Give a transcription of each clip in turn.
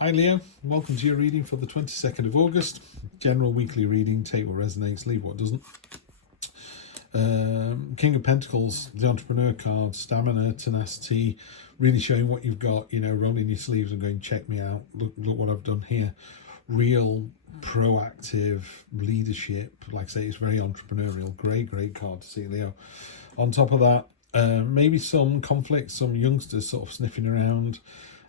Hi Leo, welcome to your reading for the 22nd of August. General weekly reading, take what resonates, leave what doesn't. King of Pentacles, the entrepreneur card, stamina, tenacity, really showing what you've got, rolling your sleeves and going, check me out, look what I've done here. Real proactive leadership, like I say, it's very entrepreneurial. Great card to see, Leo. On top of that, maybe some conflict, some youngsters sort of sniffing around.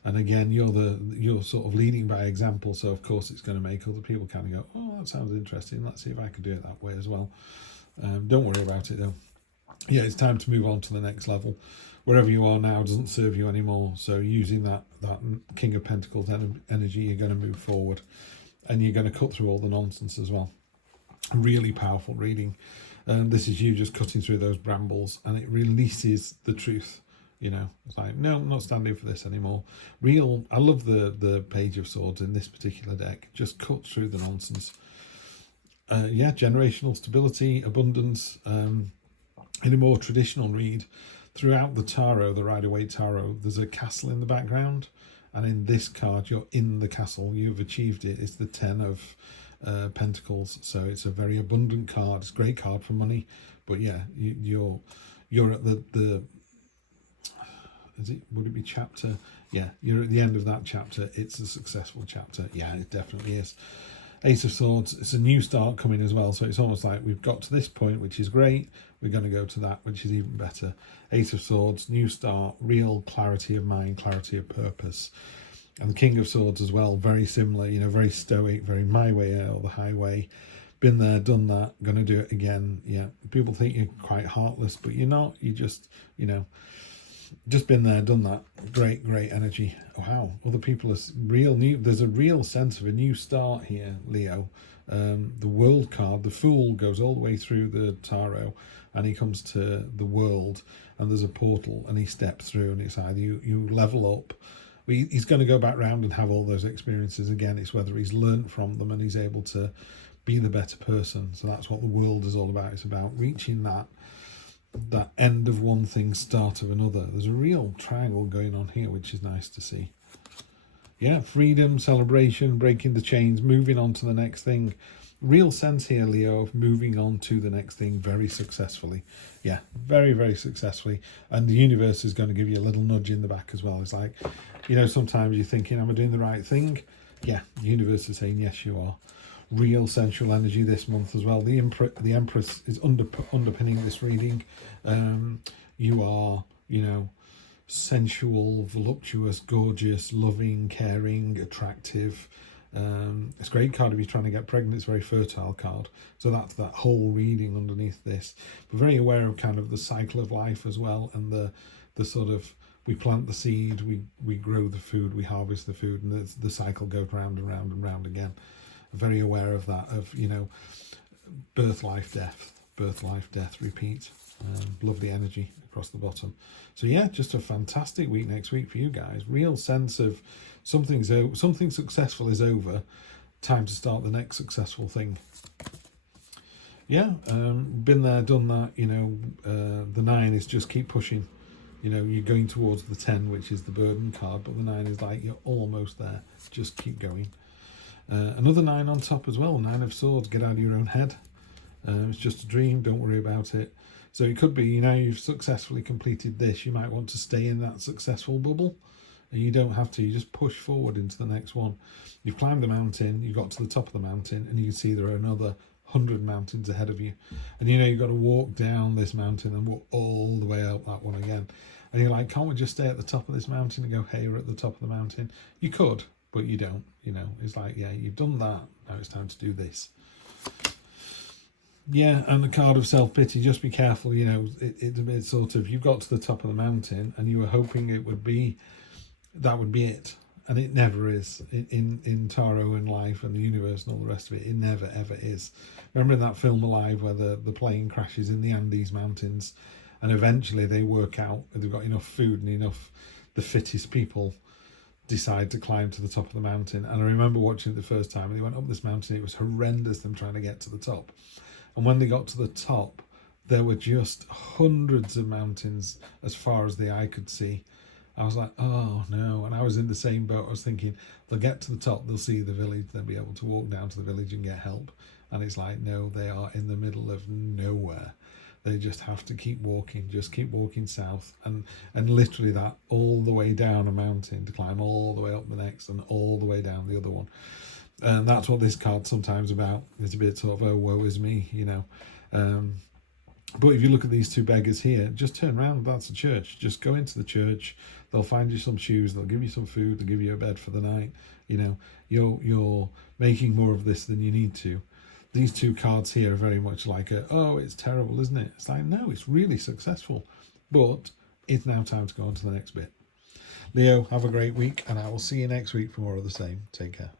And again, you're sort of leading by example, so of course it's going to make other people kind of go, oh, that sounds interesting, let's see if I can do it that way as well. Don't worry about it though. Yeah, it's time to move on to the next level. Wherever you are now doesn't serve you anymore, so using that King of Pentacles energy, you're going to move forward and you're going to cut through all the nonsense as well. Really powerful reading. This is you just cutting through those brambles, and it releases the truth. It's like, no, I'm not standing for this anymore. I love the Page of Swords in this particular deck. Just cut through the nonsense. Generational stability, abundance. In a more traditional read, throughout the tarot, the Rider-Waite tarot, there's a castle in the background. And in this card, you're in the castle. You've achieved it. It's the 10 of Pentacles. So it's a very abundant card. It's a great card for money. But yeah, you're at the would it be chapter? Yeah, you're at the end of that chapter. It's a successful chapter. Yeah, it definitely is. Ace of Swords, it's a new start coming as well. So it's almost like we've got to this point, which is great. We're going to go to that, which is even better. Ace of Swords, new start, real clarity of mind, clarity of purpose. And the King of Swords as well, very similar, very stoic, very my way or the highway. Been there, done that, going to do it again. Yeah, people think you're quite heartless, but you're not. You just, just been there, done that. Great energy. Wow, other people are real new. There's a real sense of a new start here, Leo. The World card, the Fool, goes all the way through the tarot, and he comes to the world, and there's a portal, and he steps through, and it's either you level up. He's going to go back round and have all those experiences again. It's whether he's learnt from them and he's able to be the better person. So that's what the world is all about. It's about reaching that end of one thing, start of another. There's a real triangle going on here, which is nice to see. Yeah, freedom, celebration, breaking the chains, moving on to the next thing. Real sense here, Leo, of moving on to the next thing very successfully. Yeah, very successfully. And the universe is going to give you a little nudge in the back as well. It's like, sometimes you're thinking, am I doing the right thing? Yeah, the universe is saying, yes, you are. Real sensual energy this month as well. The Empress is underpinning this reading. You are, sensual, voluptuous, gorgeous, loving, caring, attractive. It's a great card if you're trying to get pregnant. It's a very fertile card. So that's that whole reading underneath this. But very aware of kind of the cycle of life as well, and the sort of, we plant the seed, we grow the food, we harvest the food, and the cycle goes round and round and round again. Very aware of that, of birth, life, death, repeat. Lovely energy across the bottom. So yeah, just a fantastic week next week for you guys. Real sense of something successful is over, time to start the next successful thing. Yeah, been there, done that. The 9 is just keep pushing. You're going towards the 10, which is the burden card, but the 9 is like you're almost there, just keep going. Another 9 on top as well, 9 of Swords, get out of your own head. It's just a dream, don't worry about it. So it could be, you've successfully completed this, you might want to stay in that successful bubble. And you don't have to, you just push forward into the next one. You've climbed the mountain, you got to the top of the mountain, and you can see there are another 100 mountains ahead of you. And you've got to walk down this mountain and walk all the way up that one again. And you're like, can't we just stay at the top of this mountain and go, hey, we're at the top of the mountain? You could, but you don't. It's like, yeah, you've done that, now it's time to do this. Yeah, and the card of self-pity, just be careful. It's sort of, you got to the top of the mountain and you were hoping that would be it, and it never is. In tarot and life and the universe and all the rest of it, it never ever is. Remember in that film Alive, where the plane crashes in the Andes mountains, and eventually they work out they've got enough food and enough, the fittest people decide to climb to the top of the mountain. And I remember watching it the first time, and they went up this mountain. It was horrendous, them trying to get to the top. And when they got to the top, there were just hundreds of mountains as far as the eye could see. I was like, oh no. And I was in the same boat. I was thinking, they'll get to the top, they'll see the village, they'll be able to walk down to the village and get help. And it's like, no, they are in the middle of nowhere. They just have to keep walking, just keep walking south, and literally that all the way down a mountain to climb all the way up the next and all the way down the other one. And that's what this card's sometimes about. It's a bit sort of, oh, woe is me, you know. But if you look at these two beggars here, just turn around, that's a church. Just go into the church, they'll find you some shoes, they'll give you some food, they'll give you a bed for the night. You know, you're making more of this than you need to. These two cards here are very much like, oh, it's terrible, isn't it? It's like, no, it's really successful. But it's now time to go on to the next bit. Leo, have a great week, and I will see you next week for more of the same. Take care.